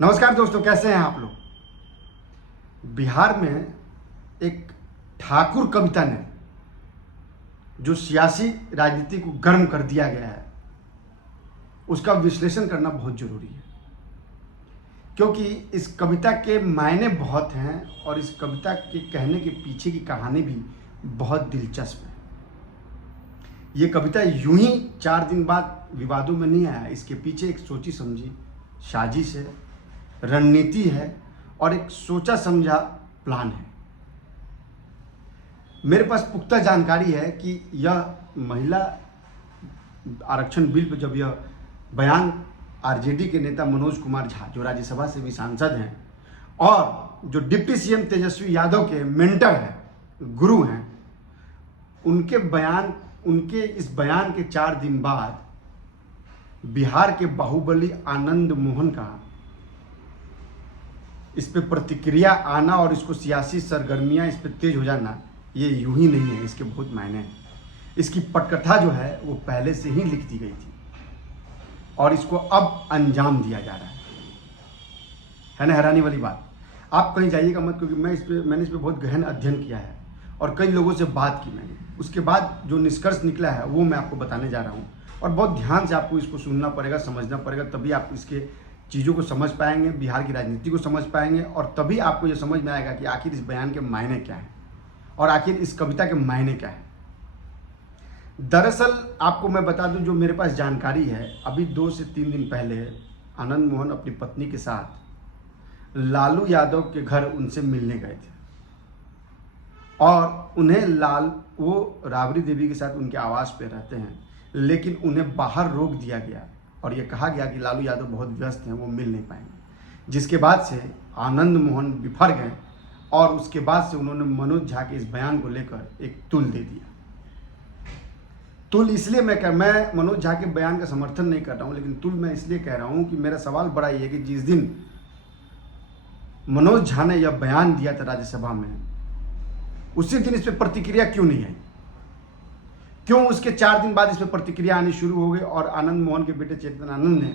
नमस्कार दोस्तों, कैसे हैं आप लोग। बिहार में एक ठाकुर कविता ने जो सियासी राजनीति को गर्म कर दिया गया है, उसका विश्लेषण करना बहुत जरूरी है, क्योंकि इस कविता के मायने बहुत हैं और इस कविता के कहने के पीछे की कहानी भी बहुत दिलचस्प है। ये कविता यूं ही 4 दिन बाद विवादों में नहीं आया, इसके पीछे एक सोची समझी साजिश है, रणनीति है और एक सोचा समझा प्लान है। मेरे पास पुख्ता जानकारी है कि यह महिला आरक्षण बिल पर जब यह बयान आरजेडी के नेता मनोज कुमार झा, जो राज्यसभा से भी सांसद हैं और जो डिप्टी सीएम तेजस्वी यादव के मेंटर हैं, गुरु हैं, उनके इस बयान के 4 दिन बाद बिहार के बाहुबली आनंद मोहन का इस पे प्रतिक्रिया आना और इसको सियासी सरगर्मियां इस पे तेज हो जाना, ये यूं ही नहीं है, इसके बहुत मायने हैं। इसकी पटकथा जो है वो पहले से ही लिख दी गई थी और इसको अब अंजाम दिया जा रहा है ना। हैरानी वाली बात, आप कहीं जाइएगा मत, क्योंकि मैंने इस पे बहुत गहन अध्ययन किया है और कई लोगों से बात की मैंने। उसके बाद जो निष्कर्ष निकला है वो मैं आपको बताने जा रहा हूँ और बहुत ध्यान से आपको इसको सुनना पड़ेगा, समझना पड़ेगा, तभी आप इसके चीज़ों को समझ पाएंगे, बिहार की राजनीति को समझ पाएंगे और तभी आपको ये समझ में आएगा कि आखिर इस बयान के मायने क्या हैं और आखिर इस कविता के मायने क्या हैं। दरअसल आपको मैं बता दूं, जो मेरे पास जानकारी है, अभी 2 से 3 दिन पहले आनंद मोहन अपनी पत्नी के साथ लालू यादव के घर उनसे मिलने गए थे और वो राबड़ी देवी के साथ उनके आवास पे रहते हैं, लेकिन उन्हें बाहर रोक दिया गया और ये कहा गया कि लालू यादव बहुत व्यस्त हैं, वो मिल नहीं पाएंगे। जिसके बाद से आनंद मोहन बिफर गए और उसके बाद से उन्होंने मनोज झा के इस बयान को लेकर एक तुल दे दिया। तुल इसलिए मैं मनोज झा के बयान का समर्थन नहीं कर रहा हूँ, लेकिन तुल मैं इसलिए कह रहा हूँ कि मेरा सवाल बड़ा ये है कि जिस दिन मनोज झा ने यह बयान दिया था राज्यसभा में, उसी दिन इस पर प्रतिक्रिया क्यों नहीं आई? क्यों उसके 4 दिन बाद इस पर प्रतिक्रिया आनी शुरू हो गई और आनंद मोहन के बेटे चेतन आनंद ने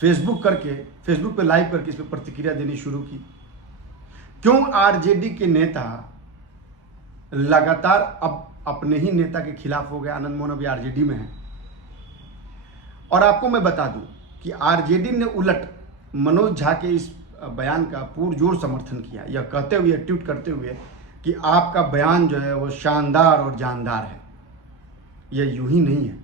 फेसबुक पे लाइव करके इस पर प्रतिक्रिया देनी शुरू की? क्यों आरजेडी के नेता लगातार अब अपने ही नेता के खिलाफ हो गए? आनंद मोहन अभी आरजेडी में है और आपको मैं बता दूं कि आरजेडी ने उलट मनोज झा के इस बयान का पुरजोर समर्थन किया, यह कहते हुए, ट्वीट करते हुए कि आपका बयान जो है वो शानदार और जानदार है। यह यूं ही नहीं है,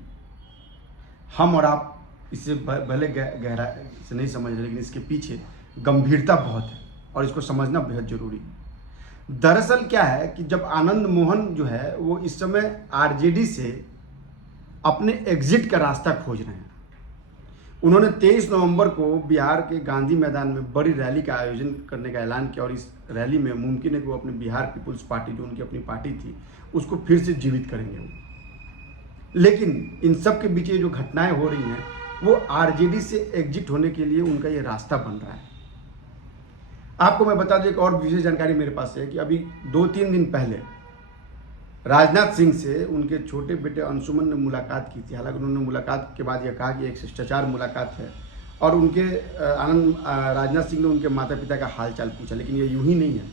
हम और आप इसे भले गहरा से नहीं समझ रहे, लेकिन इसके पीछे गंभीरता बहुत है और इसको समझना बेहद जरूरी है। दरअसल क्या है कि जब आनंद मोहन जो है वो इस समय आरजेडी से अपने एग्जिट का रास्ता खोज रहे हैं। उन्होंने 23 नवंबर को बिहार के गांधी मैदान में बड़ी रैली का आयोजन करने का ऐलान किया और इस रैली में मुमकिन है कि वो अपने बिहार पीपुल्स पार्टी, जो उनकी अपनी पार्टी थी, उसको फिर से जीवित करेंगे वो। लेकिन इन सब के बीच ये जो घटनाएं हो रही हैं, वो आरजेडी से एग्जिट होने के लिए उनका ये रास्ता बन रहा है। आपको मैं बता दूं, एक और विशेष जानकारी मेरे पास है कि अभी 2-3 दिन पहले राजनाथ सिंह से उनके छोटे बेटे अंशुमन ने मुलाकात की थी। हालांकि उन्होंने मुलाकात के बाद यह कहा कि एक शिष्टाचार मुलाकात है और उनके राजनाथ सिंह ने उनके माता पिता का हाल चाल पूछा, लेकिन ये यूं ही नहीं है।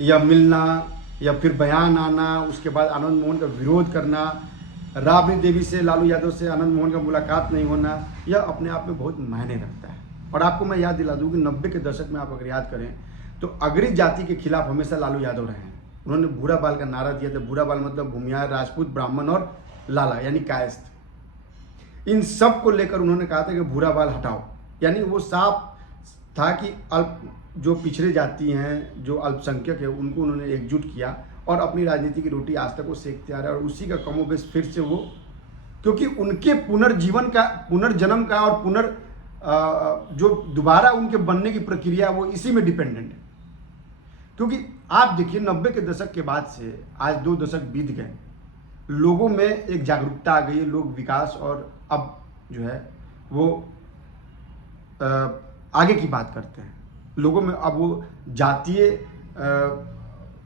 यह मिलना या फिर बयान आना, उसके बाद आनंद मोहन का विरोध करना, राबड़ी देवी से, लालू यादव से आनंद मोहन का मुलाकात नहीं होना, यह अपने आप में बहुत मायने रखता है। और आपको मैं याद दिला दूं कि 90 के दशक में आप अगर याद करें तो अगरी जाति के खिलाफ हमेशा लालू यादव रहे हैं। उन्होंने भूरा बाल का नारा दिया था। भूरा बाल मतलब भूमिहार, राजपूत, ब्राह्मण और लाला यानी कायस्थ। इन सब को लेकर उन्होंने कहा था कि भूरा बाल हटाओ, यानी वो साफ था कि जो पिछड़े जाति हैं, जो अल्पसंख्यक है, उनको उन्होंने एकजुट किया और अपनी राजनीति की रोटी आज तक वो सेकते आ रहे हैं। और उसी का कमोबेश फिर से वो, क्योंकि उनके पुनर्जन्म का और जो दोबारा उनके बनने की प्रक्रिया वो इसी में डिपेंडेंट है। क्योंकि आप देखिए 90 के दशक के बाद से आज 2 दशक बीत गए, लोगों में एक जागरूकता आ गई है, लोग विकास और अब जो है वो आगे की बात करते हैं। लोगों में अब वो जातीय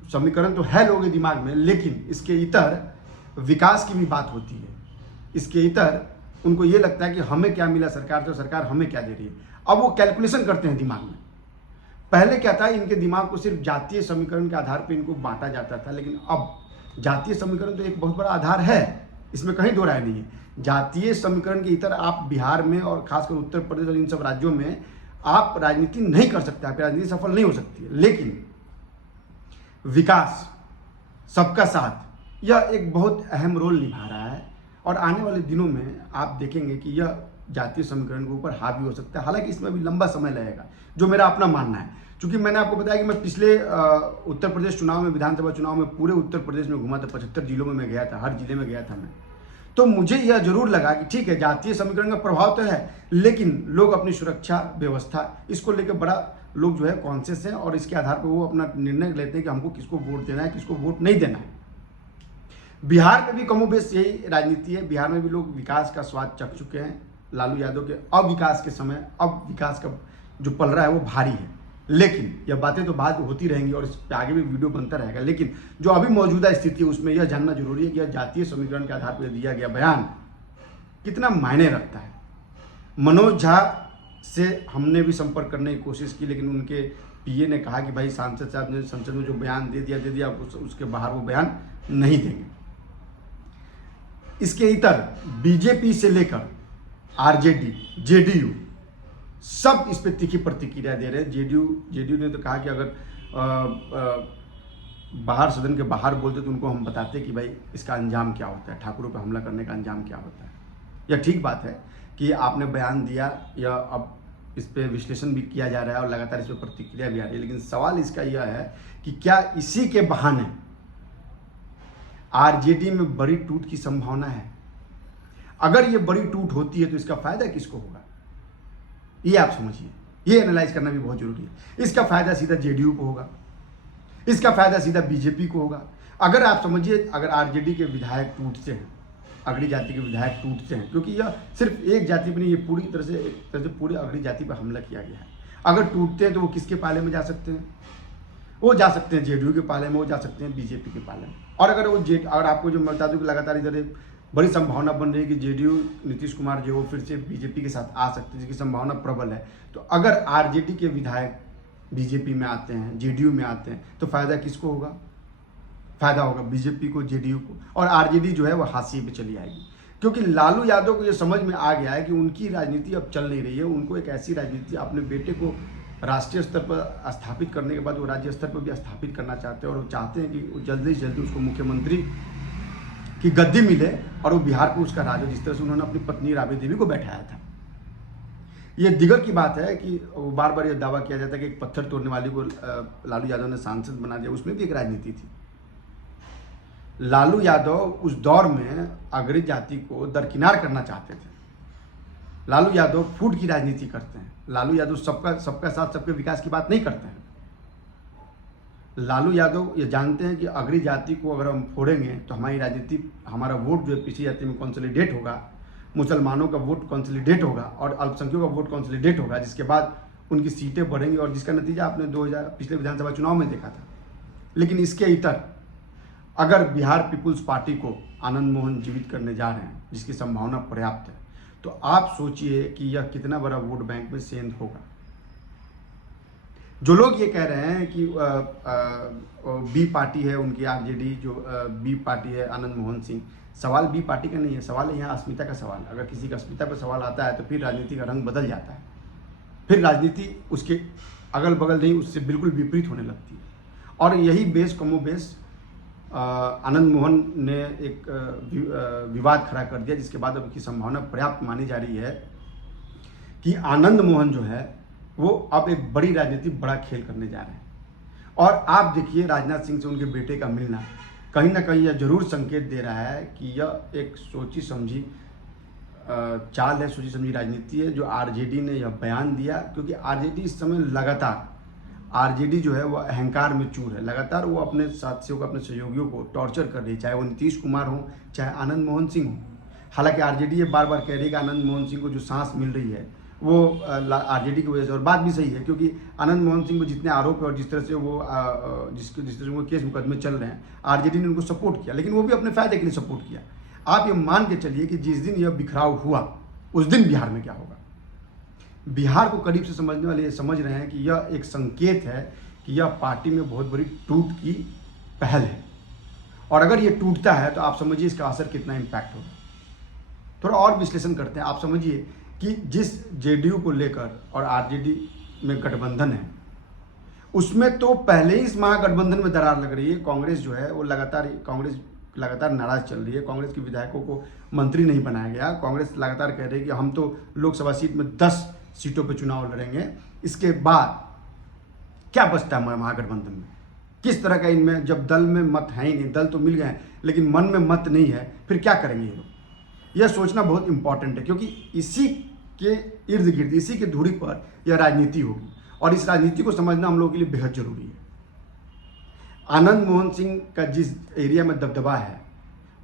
समीकरण तो है लोगों के दिमाग में, लेकिन इसके इतर विकास की भी बात होती है। इसके इतर उनको ये लगता है कि हमें क्या मिला सरकार से, सरकार हमें क्या दे रही है। अब वो कैलकुलेशन करते हैं दिमाग में। पहले क्या था, इनके दिमाग को सिर्फ जातीय समीकरण के आधार पर इनको बांटा जाता था, लेकिन अब जातीय समीकरण तो एक बहुत बड़ा आधार है, इसमें कहीं दो राय नहीं है। जातीय समीकरण के इतर आप बिहार में और खासकर उत्तर प्रदेश और इन सब राज्यों में आप राजनीति नहीं कर सकते, आपकी राजनीति सफल नहीं हो सकती है। लेकिन विकास, सबका साथ, यह एक बहुत अहम रोल निभा रहा है और आने वाले दिनों में आप देखेंगे कि यह जातीय समीकरण के ऊपर हावी हो सकता है। हालांकि इसमें भी लंबा समय लगेगा, जो मेरा अपना मानना है। क्योंकि मैंने आपको बताया कि मैं पिछले उत्तर प्रदेश चुनाव में, विधानसभा चुनाव में पूरे उत्तर प्रदेश में घूमा था, 75 जिलों में मैं गया था, हर जिले में गया था मैं। तो मुझे यह जरूर लगा कि ठीक है, जातीय समीकरण का प्रभाव तो है, लेकिन लोग अपनी सुरक्षा व्यवस्था इसको लेकर बड़ा लोग जो है कॉन्शियस हैं और इसके आधार पर वो अपना निर्णय लेते हैं कि हमको किसको वोट देना है, किसको वोट नहीं देना है। बिहार में भी कमोबेश यही राजनीति है। बिहार में भी लोग विकास का स्वाद चख चुके हैं। लालू यादव के अविकास के समय अब विकास का जो पल रहा है वो भारी है। लेकिन यह बातें तो बाद होती रहेंगी और इस पर आगे भी वीडियो बनता रहेगा। लेकिन जो अभी मौजूदा स्थिति है उसमें यह जानना जरूरी है कि यह जातीय समीकरण के आधार पर दिया गया बयान कितना मायने रखता है। मनोज झा से हमने भी संपर्क करने की कोशिश की, लेकिन उनके पीए ने कहा कि भाई सांसद साहब ने संसद में जो बयान दे दिया, उसके बाहर वो बयान नहीं देंगे। इसके इतर बीजेपी से लेकर आरजेडी, जेडीयू सब इस पर तीखी प्रतिक्रिया दे रहे हैं। जेडीयू ने तो कहा कि अगर बाहर, सदन के बाहर बोलते तो उनको हम बताते कि भाई इसका अंजाम क्या होता है, ठाकुरों पर हमला करने का अंजाम क्या होता है। यह ठीक बात है कि आपने बयान दिया, या अब इस पर विश्लेषण भी किया जा रहा है और लगातार इस पर प्रतिक्रिया भी आ रही है। लेकिन सवाल इसका यह है कि क्या इसी के बहाने आरजेडी में बड़ी टूट की संभावना है? अगर ये बड़ी टूट होती है तो इसका फायदा किसको होगा, ये आप समझिए। ये एनालाइज करना भी बहुत जरूरी है। इसका फायदा सीधा जेडीयू को होगा, इसका फायदा सीधा बीजेपी को होगा। अगर आप समझिए, अगर आरजेडी के विधायक टूटते हैं, अगड़ी जाति के विधायक टूटते हैं, क्योंकि यह सिर्फ एक जाति पर नहीं, ये पूरी तरह से एक तरह से पूरी अगड़ी जाति पर हमला किया गया है। अगर टूटते हैं तो वो किसके पाले में जा सकते हैं? वो जा सकते हैं जेडीयू के पाले में, वो जा सकते हैं बीजेपी के पाले में। और अगर वो अगर आपको जो मैं बता दूं कि लगातार इधर बड़ी संभावना बन रही है कि जेडीयू नीतीश कुमार जो वो फिर से बीजेपी के साथ आ सकते हैं, जिसकी संभावना प्रबल है। तो अगर आरजेडी के विधायक बीजेपी में आते हैं, जेडीयू में आते हैं, तो फायदा किसको होगा? फायदा होगा बीजेपी को, जेडीयू को, और आरजेडी जो है वो हाशिए पे चली आएगी। क्योंकि लालू यादव को ये समझ में आ गया है कि उनकी राजनीति अब चल नहीं रही है। उनको एक ऐसी राजनीति, अपने बेटे को राष्ट्रीय स्तर पर स्थापित करने के बाद वो राज्य स्तर पर भी स्थापित करना चाहते हैं, और वो चाहते हैं कि वो जल्दी से जल्दी उसको मुख्यमंत्री की गद्दी मिले और वो बिहार को उसका राज हो, जिस तरह से उन्होंने अपनी पत्नी राबड़ी देवी को बैठाया था। ये दिगर की बात है कि वो बार बार ये दावा किया जाता है कि एक पत्थर तोड़ने वाली को लालू यादव ने सांसद बना दिया, उसमें भी एक राजनीति थी। लालू यादव उस दौर में अगड़ी जाति को दरकिनार करना चाहते थे। लालू यादव फूट की राजनीति करते हैं। लालू यादव सबका साथ, सबके विकास की बात नहीं करते हैं। लालू यादव ये जानते हैं कि अगड़ी जाति को अगर हम फोड़ेंगे तो हमारी राजनीति, हमारा वोट जो है पिछड़ी जाति में कंसोलिडेट होगा, मुसलमानों का वोट कंसोलिडेट होगा और अल्पसंख्यकों का वोट कंसोलिडेट होगा, जिसके बाद उनकी सीटें बढ़ेंगी, और जिसका नतीजा आपने 2000 पिछले विधानसभा चुनाव में देखा था। लेकिन इसके इतर अगर बिहार पीपुल्स पार्टी को आनंद मोहन जीवित करने जा रहे हैं, जिसकी संभावना पर्याप्त है, तो आप सोचिए कि यह कितना बड़ा वोट बैंक में सेंध होगा। जो लोग ये कह रहे हैं कि बी पार्टी है उनकी आरजेडी, जो बी पार्टी है आनंद मोहन सिंह, सवाल बी पार्टी का नहीं है, सवाल है यहाँ अस्मिता का सवाल। अगर किसी का अस्मिता पर सवाल आता है तो फिर राजनीति का रंग बदल जाता है, फिर राजनीति उसके अगल बगल नहीं, उससे बिल्कुल विपरीत होने लगती है। और यही बेस कमो बेस आनंद मोहन ने एक विवाद खड़ा कर दिया, जिसके बाद अब की संभावना पर्याप्त मानी जा रही है कि आनंद मोहन जो है वो अब एक बड़ी राजनीति, बड़ा खेल करने जा रहे हैं। और आप देखिए राजनाथ सिंह से उनके बेटे का मिलना कहीं ना कहीं यह जरूर संकेत दे रहा है कि यह एक सोची समझी चाल है, सोची समझी राजनीति है जो आरजेडी ने यह बयान दिया। क्योंकि आरजेडी इस समय लगातार, आरजेडी जो है वो अहंकार में चूर है, लगातार वो अपने साथियों को, अपने सहयोगियों को टॉर्चर कर रही है, चाहे वो नीतीश कुमार हो, चाहे आनंद मोहन सिंह हो। हालांकि आरजेडी ये बार बार कह रही है कि आनंद मोहन सिंह को जो सांस मिल रही है वो आरजेडी की वजह से, और बात भी सही है। क्योंकि आनंद मोहन सिंह को जितने आरोप है और जिस तरह से वो जिस तरह से वो केस मुकदमे चल रहे हैं, आरजेडी ने उनको सपोर्ट किया, लेकिन वो भी अपने फायदे के लिए सपोर्ट किया। आप ये मान के चलिए कि जिस दिन यह बिखराव हुआ उस दिन बिहार में क्या होगा। बिहार को करीब से समझने वाले ये समझ रहे हैं कि यह एक संकेत है कि यह पार्टी में बहुत बड़ी टूट की पहल है, और अगर ये टूटता है तो आप समझिए इसका असर कितना इम्पैक्ट होगा। थोड़ा और विश्लेषण करते हैं। आप समझिए कि जिस जेडीयू को लेकर और आरजेडी में गठबंधन है, उसमें तो पहले ही इस महागठबंधन में दरार लग रही है। कांग्रेस जो है वो लगातार नाराज चल रही है। कांग्रेस के विधायकों को मंत्री नहीं बनाया गया। कांग्रेस लगातार कह रही है कि हम तो लोकसभा सीट में 10 सीटों पर चुनाव लड़ेंगे। इसके बाद क्या बचता है महागठबंधन में? किस तरह का इनमें, जब दल में मत है ही नहीं, दल तो मिल गए हैं लेकिन मन में मत नहीं है, फिर क्या करेंगे ये लोग? यह सोचना बहुत इंपॉर्टेंट है, क्योंकि इसी के इर्द गिर्द, इसी के धुरी पर यह राजनीति होगी, और इस राजनीति को समझना हम लोगों के लिए बेहद जरूरी है। आनंद मोहन सिंह का जिस एरिया में दबदबा है,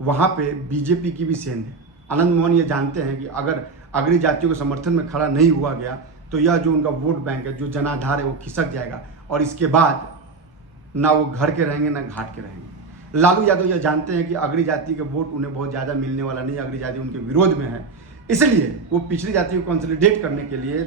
वहाँ पे बीजेपी की भी सेंध है। आनंद मोहन ये जानते हैं कि अगर अग्रणी जातियों के समर्थन में खड़ा नहीं हुआ गया तो यह जो उनका वोट बैंक है, जो जनाधार है, वो खिसक जाएगा, और इसके बाद ना वो घर के रहेंगे ना घाट के रहेंगे। लालू यादव यह जानते हैं कि अग्रणी जाति के वोट उन्हें बहुत ज़्यादा मिलने वाला नहीं, अग्रणी जाति उनके विरोध में है, इसलिए वो पिछड़ी जाति को कंसोलिडेट करने के लिए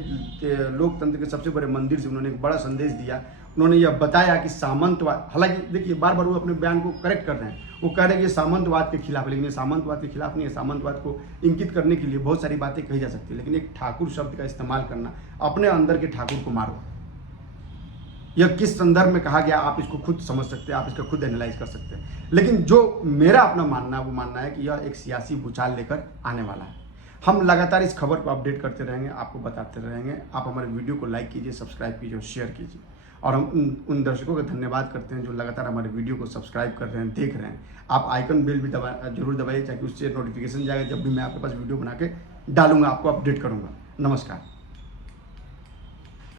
लोकतंत्र के सबसे बड़े मंदिर से उन्होंने एक बड़ा संदेश दिया। उन्होंने यह बताया कि सामंतवाद, हालांकि देखिए बार बार वो अपने बयान को करेक्ट कर रहे हैं, वो कह रहे हैं कि ये सामंतवाद के खिलाफ है, लेकिन ये सामंतवाद के खिलाफ नहीं है। सामंतवाद को इंगित करने के लिए बहुत सारी बातें कही जा सकती है, लेकिन एक ठाकुर शब्द का इस्तेमाल करना, अपने अंदर के ठाकुर को मारो, यह किस संदर्भ में कहा गया आप इसको खुद समझ सकते हैं, आप इसका खुद एनालाइज कर सकते हैं। लेकिन जो मेरा अपना मानना है वो मानना है कि यह एक सियासी भूचाल लेकर आने वाला है। हम लगातार इस खबर को अपडेट करते रहेंगे, आपको बताते रहेंगे। आप हमारे वीडियो को लाइक कीजिए, सब्सक्राइब कीजिए और शेयर कीजिए। और हम उन दर्शकों का धन्यवाद करते हैं जो लगातार हमारे वीडियो को सब्सक्राइब कर रहे हैं, देख रहे हैं। आप आइकन बेल भी जरूर दबाइए, ताकि उससे नोटिफिकेशन जाएगा जब भी मैं आपके पास वीडियो बना के डालूंगा, आपको अपडेट करूँगा। नमस्कार।